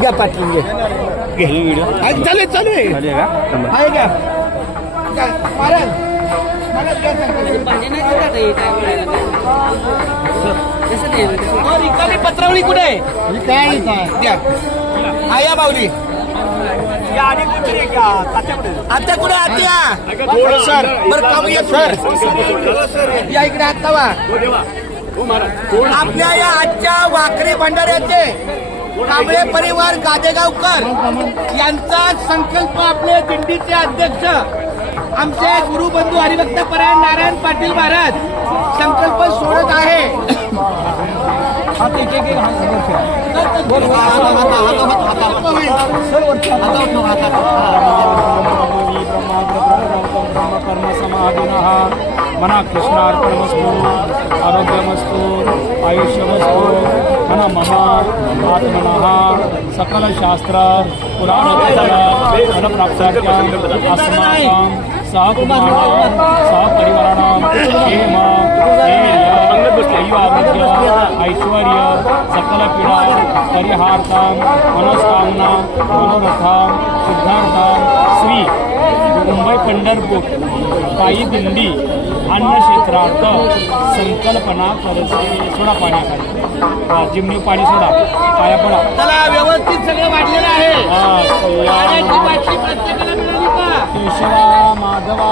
घ्या पाटील घे चालू चालू आहे का महाराज रिकामी पत्रावळी कुठे आहे द्या आया बावली आता कुठे आत्या सर बरं काम सर या इकडे आता वा आपल्या या आजच्या वाकरी भंडाऱ्याचे कांबळे परिवार गादेगावकर यांचा संकल्प आपले दिंडीचे अध्यक्ष आमचे गुरुबंधू हरिभक्त परायण नारायण पाटील महाराज संकल्प सोडत आहे मना कृष्णार्पणमस्तु आरोग्यमस्तु आयुष्यमस्तु मन मम आत्मनः सकल शास्त्र पुराण फलप्राप्त्यार्थम् अस्माकं सहकुटुम्बानां सहपरिवाराणां क्षेम आरोग्य ऐश्वर्य सकल पीडा परिहार्थं मनस्कामना मनोरथां सिद्धार्थां श्री मुंबई पंढरपूर पायी दिंडी अन्न क्षेत्रार्थ संकल्पना करते सोडा पाण्याखाली जिमनी पाणी सोडा पाया पडा त्याला व्यवस्थित सगळं वाढलेलं आहे केशवा माधवा